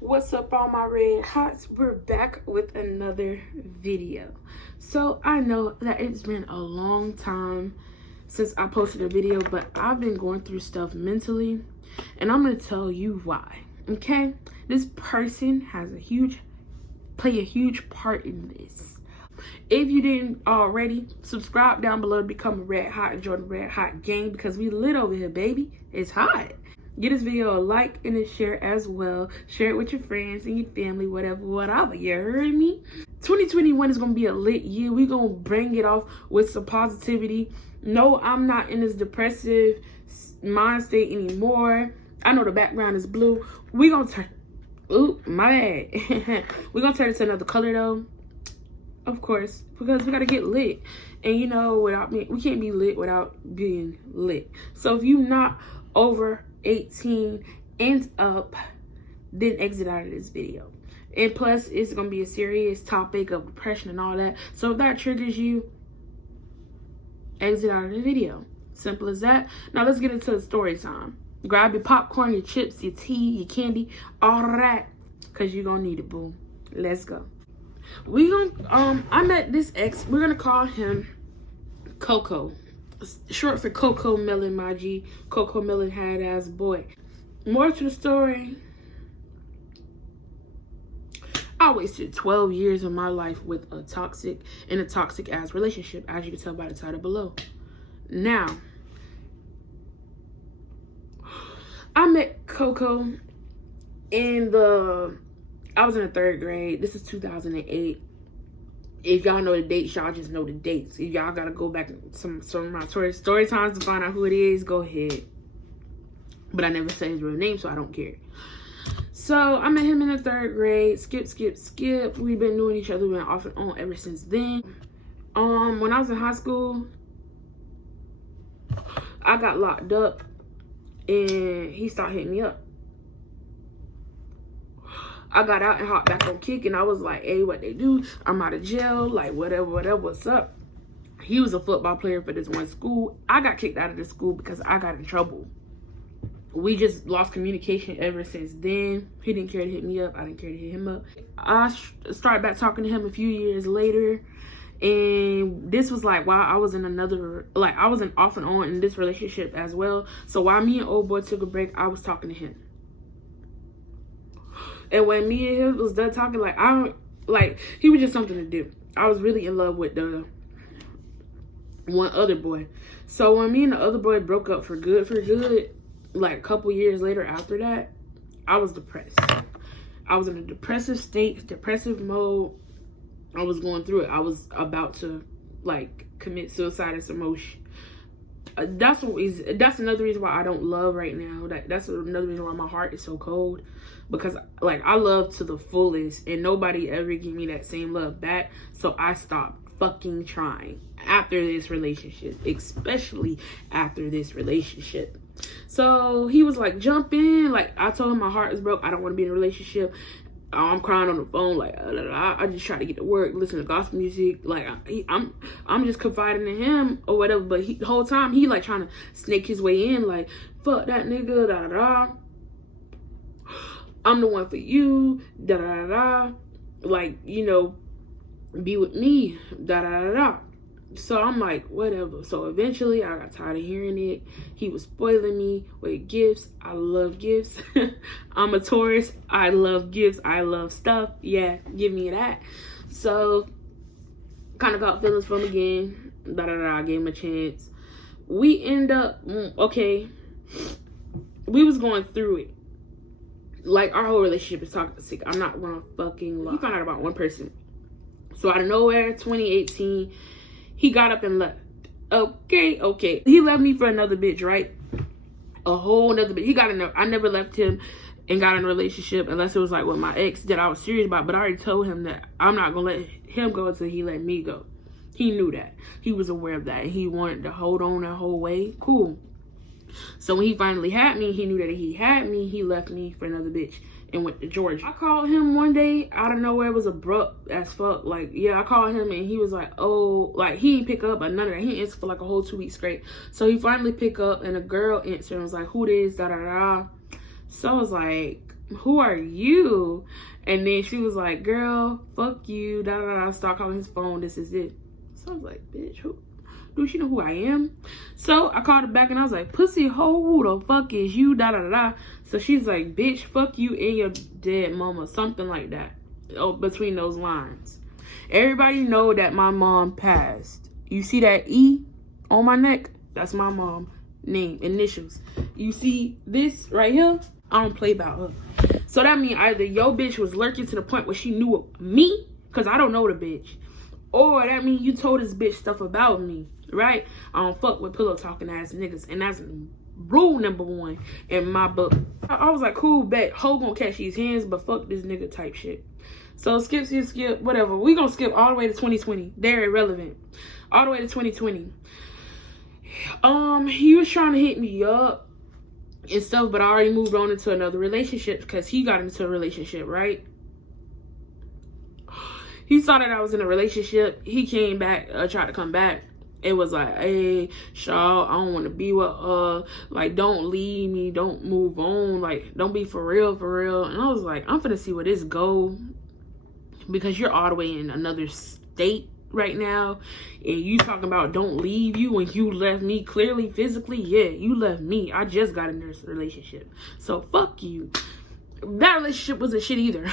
What's up, all my red hots? We're back with another video. So I know that it's been a long time since I posted a video, but I've been going through stuff mentally, and I'm gonna tell you why. Okay, this person has play a huge part in this. If you didn't already, subscribe down below to become a red hot and join the red hot gang, because we lit over here, baby. It's hot. Give this video a like and a share as well. Share it with your friends and your family, whatever. You heard me? 2021 is going to be a lit year. We're going to bring it off with some positivity. No, I'm not in this depressive mind state anymore. I know the background is blue. We're going to turn... Ooh, my bad. We're going to turn it to another color, though. Of course, because we got to get lit. And, you know, without me, we can't be lit without being lit. So if you're not over 18 and up, then exit out of this video. And plus, it's gonna be a serious topic of depression and all that, so if that triggers you, exit out of the video. Simple as that. Now let's get into the story time. Grab your popcorn, your chips, your tea, your candy, all that, because you're gonna need it, boo. Let's go. I met this ex. We're gonna call him Coco, short for Coco Melon, my G. Coco Melon had ass boy. More to the story. I wasted 12 years of my life with a toxic ass relationship, as you can tell by the title below. Now, I met Coco I was in the 3rd grade. This is 2008. If y'all know the dates, y'all just know the dates. If y'all gotta go back some of my story times to find out who it is, go ahead. But I never say his real name, so I don't care. So I met him in the 3rd grade. Skip. We've been knowing each other, been off and on ever since then. When I was in high school, I got locked up, and he started hitting me up. I got out and hopped back on Kick, and I was like, hey, what they do? I'm out of jail, like, whatever, what's up? He was a football player for this one school. I got kicked out of the school because I got in trouble. We just lost communication ever since then. He didn't care to hit me up. I didn't care to hit him up. I started back talking to him a few years later, and this was like while I was in I was in off and on in this relationship as well. So while me and old boy took a break, I was talking to him. And when me and him was done talking, he was just something to do. I was really in love with the one other boy. So when me and the other boy broke up for good, like a couple years later after that, I was depressed. I was in a depressive state, depressive mode. I was going through it. I was about to commit suicide and some more that's another reason why I don't love right now. That's another reason why my heart is so cold, because I love to the fullest, and nobody ever give me that same love back. So I stopped fucking trying after this relationship, especially after this relationship. So he was like, jump in. I told him my heart is broke. I don't want to be in a relationship. I'm crying on the phone, I just try to get to work, listen to gospel music. I'm just confiding in him or whatever. But the whole time he trying to snake his way in, fuck that nigga, I'm the one for you, be with me, So I'm like, whatever. So eventually I got tired of hearing it. He was spoiling me with gifts. I love gifts. I'm a Taurus. I love gifts. I love stuff. Yeah, give me that. So kind of got feelings from again. I gave him a chance. We end up, okay, we was going through it. Our whole relationship is toxic. I'm not gonna fucking lie. He found out about one person. So out of nowhere, 2018, he got up and left. Okay. He left me for another bitch, right? A whole nother bitch. I never left him and got in a relationship unless it was with my ex that I was serious about. But I already told him that I'm not gonna let him go until he let me go. He knew that. He was aware of that. He wanted to hold on that whole way. Cool. So when he finally had me, he knew that he had me. He left me for another bitch and went to Georgia. I called him one day out of nowhere. It was abrupt as fuck. I called him and he was like, oh, he didn't pick up, but none of that. He didn't answer for a whole 2 weeks straight. So he finally picked up and a girl answered and was like, who this, So I was like, who are you? And then she was like, girl, fuck you, da da da. Start calling his phone, this is it. So I was like, bitch, who? Do she know who I am? So I called her back and I was like, pussy hoe, who the fuck is you, da da da. So she's like, bitch, fuck you and your dead mama, something like that. Oh, between those lines. Everybody know that my mom passed. You see that E on my neck? That's my mom name, initials. You see this right here? I don't play about her. So that means either your bitch was lurking to the point where she knew me, because I don't know the bitch. Or that means you told this bitch stuff about me, right? I don't fuck with pillow talking ass niggas. And that's rule number one in my book. I was like, cool, bet. Ho gonna catch these hands, but fuck this nigga type shit. So skip, whatever. We gonna skip all the way to 2020. They're irrelevant. All the way to 2020. He was trying to hit me up and stuff, but I already moved on into another relationship because he got into a relationship, right? He saw that I was in a relationship. He came back, tried to come back. It was like, hey, Shaw, I don't want to be with like, don't leave me, don't move on, like, don't be for real. And I was like, I'm finna see where this go, because you're all the way in another state right now, and you talking about don't leave you when you left me clearly physically. Yeah, you left me. I just got in this relationship, so fuck you. That relationship wasn't shit either.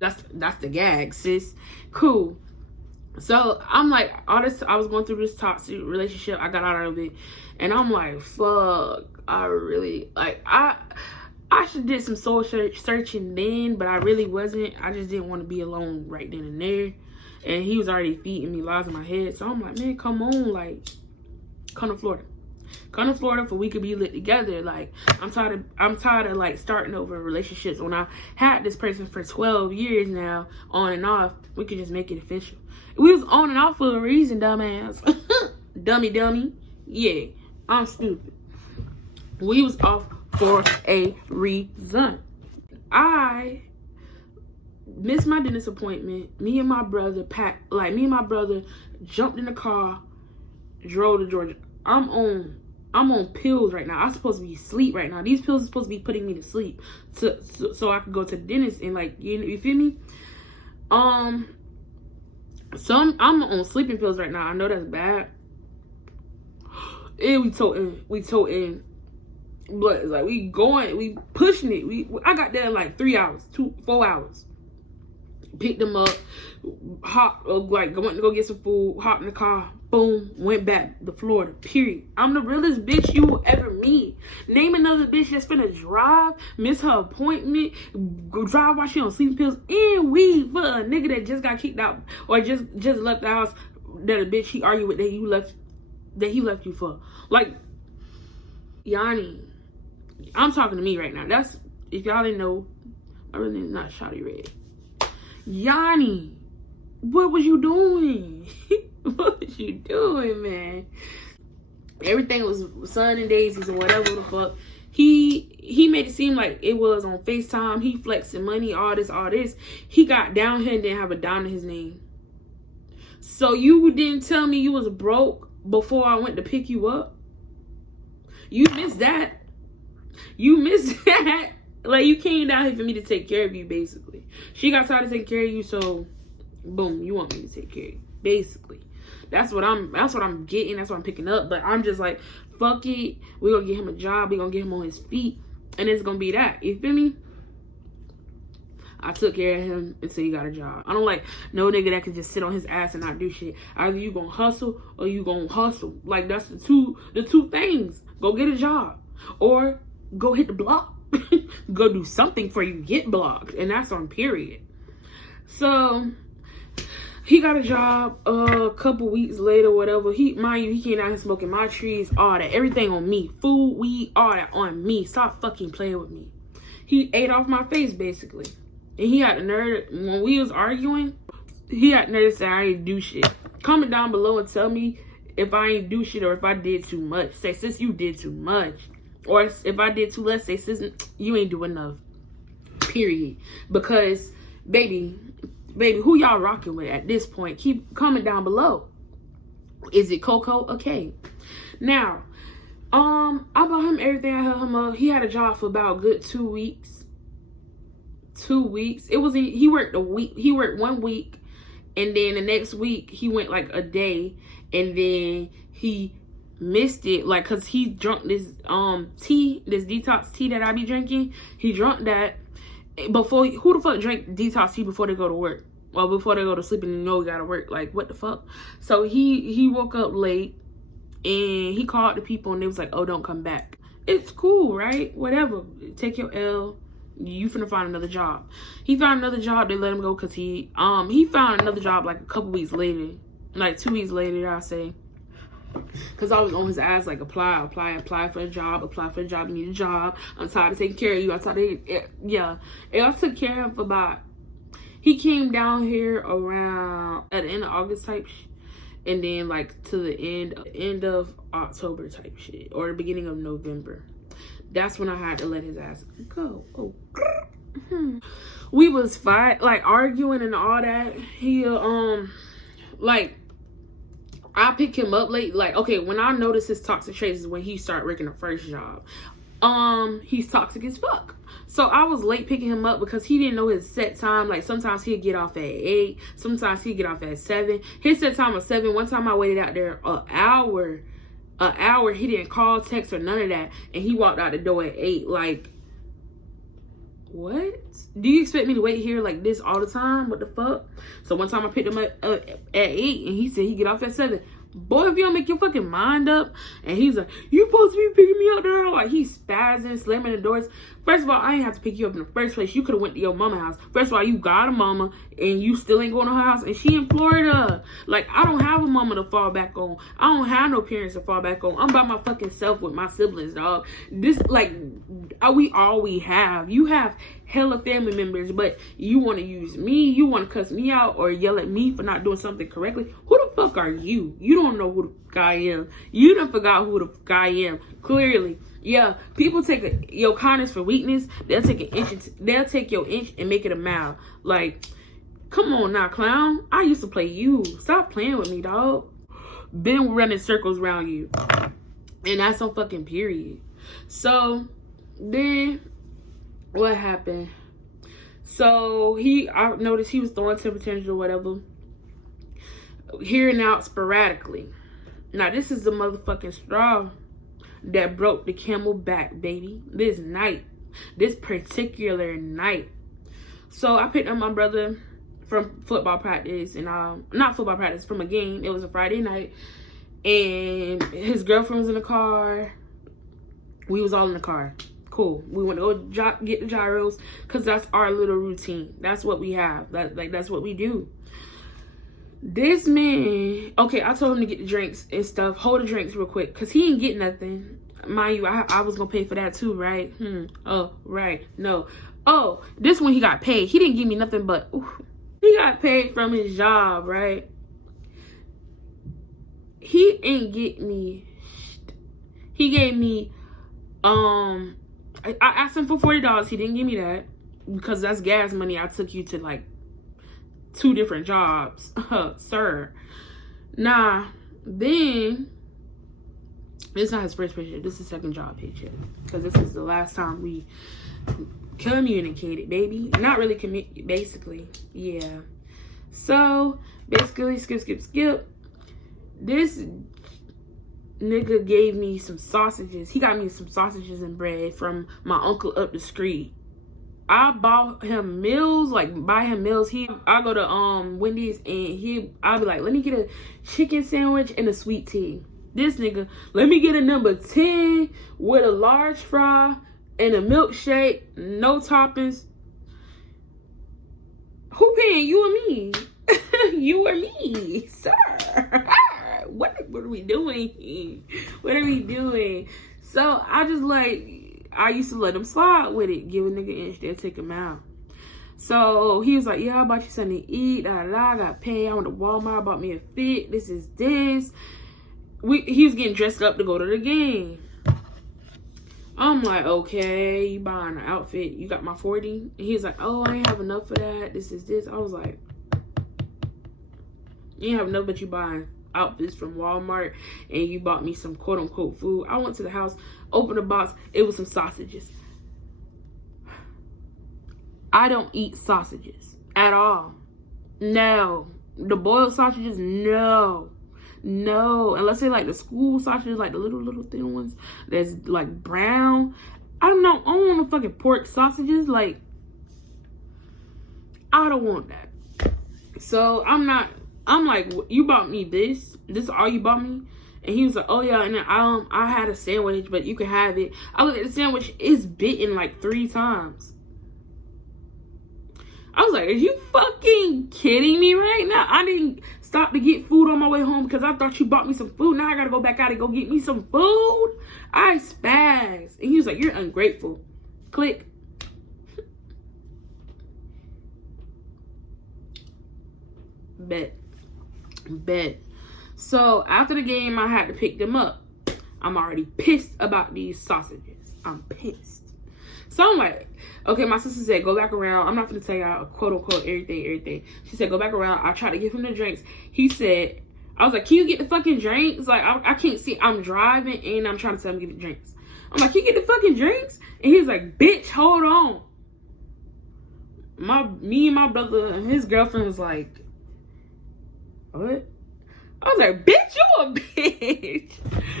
That's the gag, sis. Cool. So I'm like, all this, I was going through this toxic relationship. I got out of it, and I'm like, fuck. I really like I should did some soul searching then, but I really wasn't. I just didn't want to be alone right then and there. And he was already feeding me lies in my head. So I'm like, man, come on, like, come to Florida. Come to Florida for we could be lit together. Like, I'm tired of like starting over relationships. When I had this person for 12 years now, on and off, we could just make it official. We was on and off for a reason, dumbass. dummy. Yeah, I'm stupid. We was off for a reason. I missed my dentist appointment. Me and my brother jumped in the car, drove to Georgia. I'm on pills right now. I'm supposed to be asleep right now. These pills are supposed to be putting me to sleep so I could go to the dentist and, like, you feel me? So I'm on sleeping pills right now. I know that's bad. And we toting. But like we pushing it. I got there in like 4 hours. Picked them up, went to go get some food, hopped in the car, boom, went back to Florida, period. I'm the realest bitch you will ever meet. Name another bitch that's finna drive, miss her appointment, go drive while she on sleeping pills, and weed for a nigga that just got kicked out or just left the house, that a bitch he argued with that he left you for. Like, Yanni, I'm talking to me right now. That's, if y'all didn't know, my real name is not Shawty'Red. Yanni, what was you doing? What was you doing, man? Everything was sun and daisies or whatever the fuck. He made it seem like it was on FaceTime. He flexing money, all this. He got down here and didn't have a dime in his name. So you didn't tell me you was broke before I went to pick you up? You missed that. Like, you came down here for me to take care of you, basically. She got tired of taking care of you, so boom, you want me to take care of you, basically. That's what I'm getting. That's what I'm picking up. But I'm just like, fuck it. We're gonna get him a job. We're gonna get him on his feet, and it's gonna be that. You feel me? I took care of him until he got a job. I don't like no nigga that can just sit on his ass and not do shit. Either you gonna hustle or you gonna hustle. Like, that's the two things. Go get a job or go hit the block. Go do something for you get blocked, and that's on period. So he got a job a couple weeks later, whatever. He came out here smoking my trees, all that, everything on me, food, weed, all that on me. Stop fucking playing with me. He ate off my face, basically. And he had the nerve, when we was arguing, he had the nerve to say I ain't do shit. Comment down below and tell me if I ain't do shit or if I did too much. Say, sis, you did too much. Or if I did too less, say, sis, you ain't do enough. Period. Because, baby, who y'all rocking with at this point? Keep comment down below. Is it Coco? Okay. Now, I bought him everything. I held him up. He had a job for about a good 2 weeks. 2 weeks. He worked a week. He worked 1 week, and then the next week he went like a day, and then he missed it, like, cause he drunk this tea, this detox tea that I be drinking. He drunk that before. Who the fuck drink detox tea before they go to work? Well, before they go to sleep and you know you gotta work. Like, what the fuck? So he woke up late and he called the people and they was like, oh, don't come back. It's cool, right? Whatever. Take your L. You finna find another job. He found another job. They let him go because he found another job like a couple weeks later, like 2 weeks later, I say. Because I was on his ass like, apply for a job, you need a job. I'm tired of taking care of you. I'm tired of, yeah. And I took care of him for about, he came down here around at the end of August type and then like to the end of October type shit, or the beginning of November. That's when I had to let his ass go. Oh, we was like arguing and all that. He like, I pick him up late. Like, okay, when I notice his toxic traits is when he started working the first job. He's toxic as fuck. So I was late picking him up because he didn't know his set time. Like, sometimes he'd get off at 8. Sometimes he'd get off at 7. His set time was 7. One time I waited out there an hour. He didn't call, text, or none of that. And he walked out the door at 8. Like, what? Do you expect me to wait here like this all the time? What the fuck? So one time I picked him up at 8 and he said he get off at 7. Boy, if you don't make your fucking mind up. And he's like, you supposed to be picking me up there? Like, he's spazzing, slamming the doors. First of all, I ain't have to pick you up in the first place. You could have went to your mama's house. First of all, you got a mama and you still ain't going to her house, and she in Florida. Like, I don't have a mama to fall back on. I don't have no parents to fall back on. I'm by my fucking self with my siblings, dog. This, like, we all we have. You have hella family members, but you want to use me, you want to cuss me out or yell at me for not doing something correctly. Who the fuck are you? You don't know who the guy am. You done forgot who the guy am. Clearly. Yeah, people take your kindness for weakness. They'll take they'll take your inch and make it a mile. Like, come on now, clown. I used to play you. Stop playing with me, dog. Been running circles around you. And that's on fucking period. So then what happened? So I noticed he was throwing temperatures or whatever, here and out sporadically. Now this is the motherfucking straw that broke the camel back, baby. This particular night. So I picked up my brother from football practice, and not football practice, from a game. It was a Friday night, and his girlfriend was in the car. We was all in the car. Cool. We went to go get the gyros because that's our little routine. That's what we have. That's what we do. This man, okay, I told him to get the drinks and stuff. Hold the drinks real quick because he didn't get nothing. Mind you, I was gonna pay for that too, right? Oh, right. No. Oh, this one he got paid. He didn't give me nothing, but he got paid from his job, right? He ain't get me. He gave me I asked him for $40. He didn't give me that because that's gas money. I took you to like 2 different jobs, sir. Nah, then it's not his first paycheck. This is his second job paycheck because this is the last time we communicated, baby. Not really basically, yeah. So basically, skip. This nigga gave me some sausages. He got me some sausages and bread from my uncle up the street. I bought him meals, I go to Wendy's and I'll be like, let me get a chicken sandwich and a sweet tea. This nigga, let me get a number 10 with a large fry and a milkshake, no toppings. Who paying, you or me? You or me, sir? What are we doing? What are we doing? So I used to let him slide with it. Give a nigga an inch, they'll take him out. So he was like, yeah, I bought you something to eat. I got paid. I went to Walmart, bought me a fit. This is this. He was getting dressed up to go to the game. I'm like, okay, you buying an outfit. You got my 40? And he was like, oh, I ain't have enough for that. This is this. I was like, you ain't have enough, but you buying outfits from Walmart and you bought me some quote unquote food. I went to the house, opened the box, it was some sausages. I don't eat sausages at all. No. The boiled sausages, no. No. Unless they like the school sausages, like the little thin ones that's like brown. I don't know. I don't want no fucking pork sausages. Like, I don't want that. So I'm like, you bought me this? This is all you bought me? And he was like, oh yeah, and then I had a sandwich, but you can have it. I looked at the sandwich, it's bitten like 3 times. I was like, are you fucking kidding me right now? I didn't stop to get food on my way home because I thought you bought me some food. Now I gotta go back out and go get me some food. I spazzed. And he was like, you're ungrateful. Click. Bet. So after the game, I had to pick them up. I'm already pissed about these sausages. I'm pissed. So I'm like, okay, my sister said, go back around. I'm not going to tell y'all, quote unquote, everything. She said, go back around. I tried to give him the drinks. He said, I was like, can you get the fucking drinks? Like, I can't see. I'm driving and I'm trying to tell him to get the drinks. I'm like, can you get the fucking drinks? And he was like, bitch, hold on. Me and my brother and his girlfriend was like, what? I was like, bitch, you a bitch.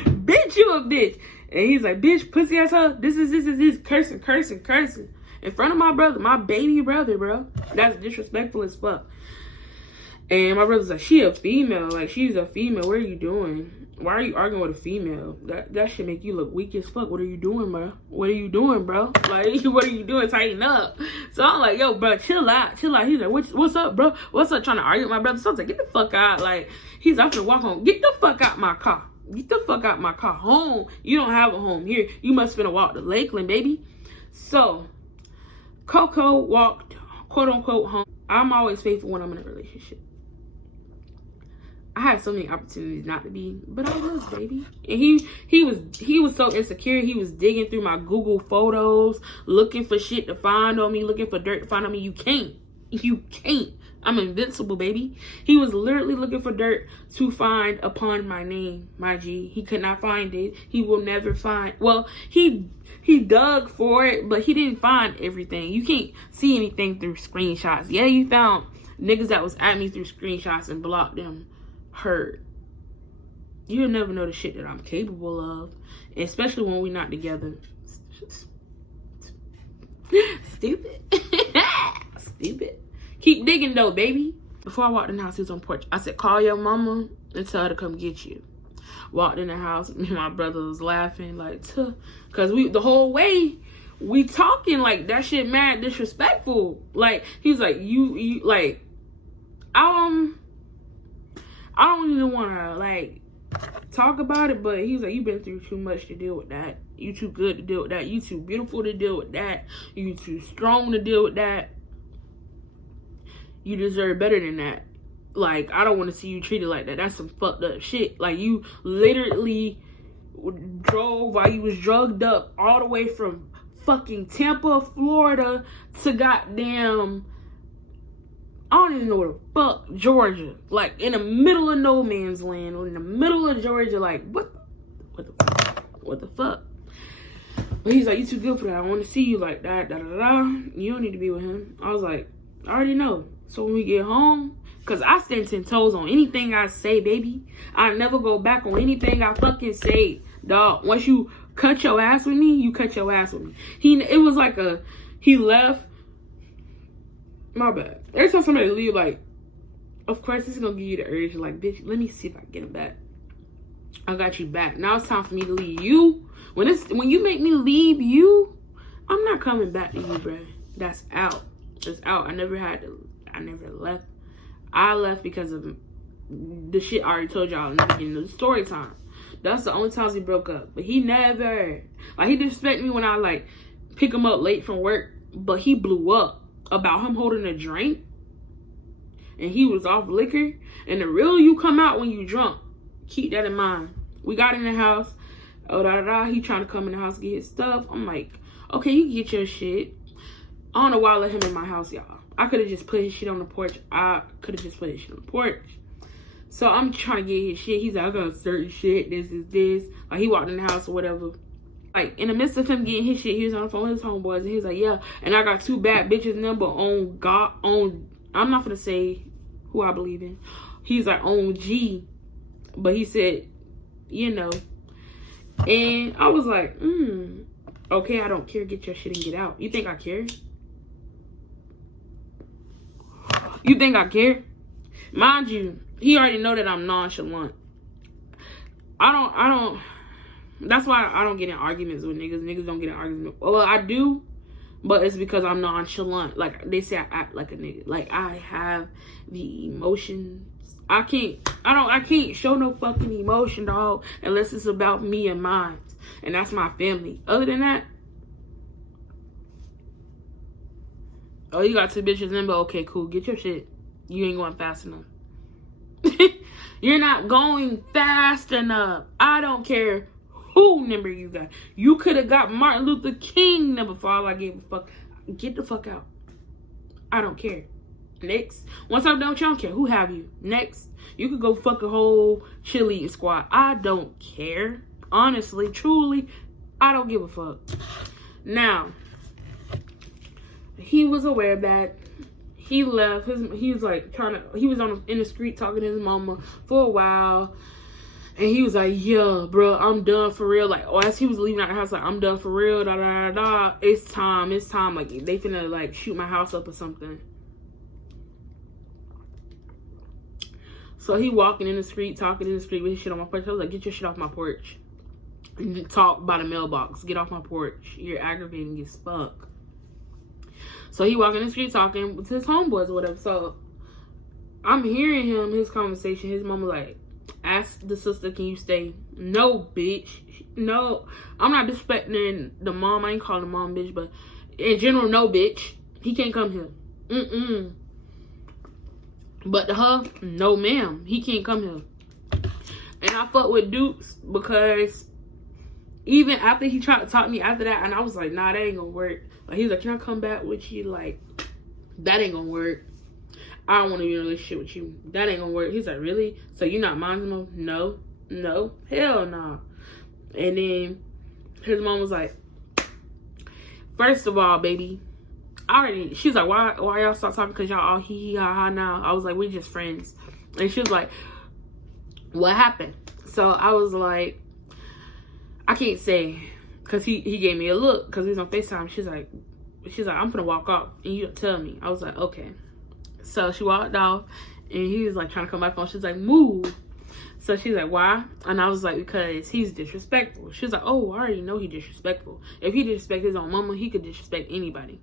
Bitch, you a bitch. And he's like, bitch, pussy ass hoe. This is cursing. In front of my brother, my baby brother, bro. That's disrespectful as fuck. And my brother's like, she a female. Like, she's a female. What are you doing? Why are you arguing with a female? That should make you look weak as fuck. What are you doing, bro? What are you doing, bro? Like, what are you doing? Tighten up. So I'm like, yo, bro, chill out. He's like, what's up, bro? What's up? Trying to argue with my brother. So I was like, get the fuck out. Like, he's out to walk home. Get the fuck out my car. Get the fuck out my car. Home. You don't have a home here. You must finna walk to Lakeland, baby. So, Coco walked, quote unquote, home. I'm always faithful when I'm in a relationship. I had so many opportunities not to be, but I was, baby. And he was so insecure. He was digging through my Google photos, looking for shit to find on me, looking for dirt to find on me. You can't. I'm invincible, baby. He was literally looking for dirt to find upon my name, my G. He could not find it. He will never find. Well, he dug for it, but he didn't find everything. You can't see anything through screenshots. Yeah, you found niggas that was at me through screenshots and blocked them. Hurt. You'll never know the shit that I'm capable of, especially when we're not together. Stupid. Stupid. Keep digging though, baby. Before I walked in the house, he was on the porch. I said, call your mama and tell her to come get you. Walked in the house, me and my brother was laughing like, cause the whole way we talking like that shit mad disrespectful. Like, he's like, you like, I don't even want to, like, talk about it, but he's like, you've been through too much to deal with that. You too good to deal with that. You too beautiful to deal with that. You too strong to deal with that. You deserve better than that. Like, I don't want to see you treated like that. That's some fucked up shit. Like, you literally drove while you was drugged up all the way from fucking Tampa, Florida to goddamn, I don't even know where the fuck, Georgia. Like, in the middle of no man's land, or in the middle of Georgia, like, what the fuck? But he's like, you too good for that. I want to see you like that, You don't need to be with him. I was like, I already know. So when we get home, because I stand 10 toes on anything I say, baby. I never go back on anything I fucking say, dog. Once you cut your ass with me, you cut your ass with me. It was like he left. My bad. Every time somebody leave, like, of course, this is going to give you the urge. Like, bitch, let me see if I can get him back. I got you back. Now it's time for me to leave you. When you make me leave you, I'm not coming back to you, bruh. That's out. That's out. I never left. I left because of the shit I already told y'all in the beginning of the story time. That's the only times we broke up. But he never. Like, he disrespected me when I, like, pick him up late from work. But he blew up about him holding a drink, and he was off liquor. And the real you come out when you drunk. Keep that in mind. We got in the house. He trying to come in the house, get his stuff. I'm like, okay, you can get your shit. I don't know why I let him in my house, y'all. I could have just put his shit on the porch. So I'm trying to get his shit. He's like, I got certain shit. This is this. Like, he walked in the house or whatever. Like, in the midst of him getting his shit, he was on the phone with his homeboys, and he was like, yeah, and I got 2 bad bitches number on God, I'm not gonna say who I believe in. He's like, on G. But he said, you know. And I was like, okay, I don't care. Get your shit and get out. You think I care? You think I care? Mind you, he already know that I'm nonchalant. I don't, that's why I don't get in arguments with niggas. Niggas don't get in arguments. Well, I do, but it's because I'm nonchalant. Like, they say I act like a nigga. Like, I have the emotions. I can't show no fucking emotion, dog, unless it's about me and mine. And that's my family. Other than that, oh, you got 2 bitches in, but okay, cool. Get your shit. You ain't going fast enough. You're not going fast enough. I don't care who number you got. You could have got Martin Luther King number for all I gave a fuck. Get the fuck out. I don't care. Next. Once I'm done with you, I don't care who have you. Next. You could go fuck a whole cheerleading squad. I don't care. Honestly, truly, I don't give a fuck. Now, he was aware that he left. He was like he was in the street talking to his mama for a while. And he was like, yeah, bro, I'm done for real. Like, as he was leaving out the house, like, I'm done for real. Da, da, da, da. It's time. Like, they finna, like, shoot my house up or something. So he walking in the street, talking in the street with his shit on my porch. I was like, get your shit off my porch. And talk by the mailbox. Get off my porch. You're aggravating as fuck. So he walking in the street talking to his homeboys or whatever. So I'm hearing him, his conversation. His mama like, ask the sister, can you stay? No, bitch. No. I'm not disrespecting the mom. I ain't calling the mom bitch, but in general, no, bitch. He can't come here. But to her, no, ma'am. He can't come here. And I fuck with Dukes because even after he tried to talk to me after that, and I was like, nah, that ain't gonna work. Like, he's like, can I come back with you? Like, that ain't gonna work. I don't want to be in a relationship with you. That ain't gonna work. He's like, really? So you not minding him? No. Hell no. And then his mom was like, first of all, baby, she's like, why y'all stop talking? Because y'all all hee ha ha now. I was like, we're just friends. And she was like, what happened? So I was like, I can't say. Because he gave me a look. Because we was on FaceTime. She's like, I'm gonna walk off. And you tell me. I was like, okay. So she walked off. And he was like trying to come back on. She's like, move. So she's like, why? And I was like, because he's disrespectful. She's like, oh, I already know he's disrespectful. If he disrespect his own mama, he could disrespect anybody.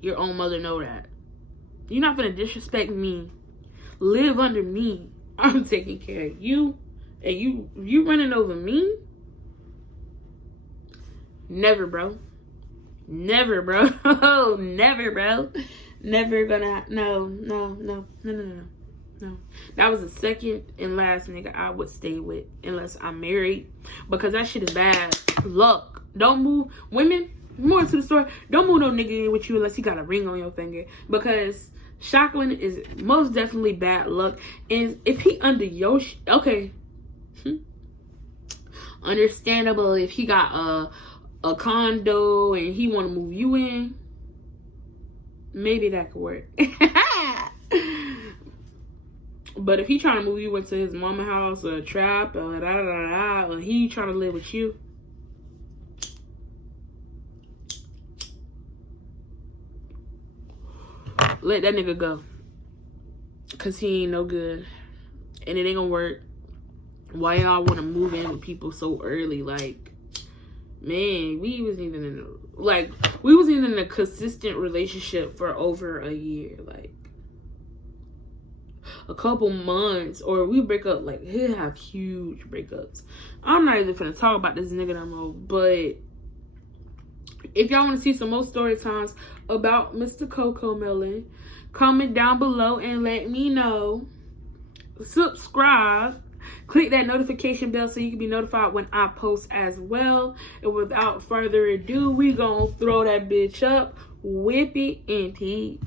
Your own mother know that. You're not gonna disrespect me. Live under me. I'm taking care of you. And you running over me? Never, bro. Never, bro. Never, bro. Never gonna. No. That was the second and last nigga I would stay with unless I'm married, because that shit is bad luck. Don't move, women. More to the story. Don't move no nigga in with you unless he got a ring on your finger, because shackling is most definitely bad luck. And if he under your okay, understandable. If he got a condo and he want to move you in, maybe that could work. But if he trying to move you into his mama house or a trap or or he trying to live with you, let that nigga go. Cause he ain't no good. And it ain't gonna work. Why y'all want to move in with people so early? Like, man, we wasn't even in a consistent relationship for over a year. Like, a couple months, or we break up. Like, he'll have huge breakups. I'm not even finna talk about this nigga no more. But if y'all want to see some more story times about Mr. Coco Melon, comment down below and let me know. Subscribe. Click that notification bell so you can be notified when I post as well. And without further ado, we gonna throw that bitch up, whip it, and peace.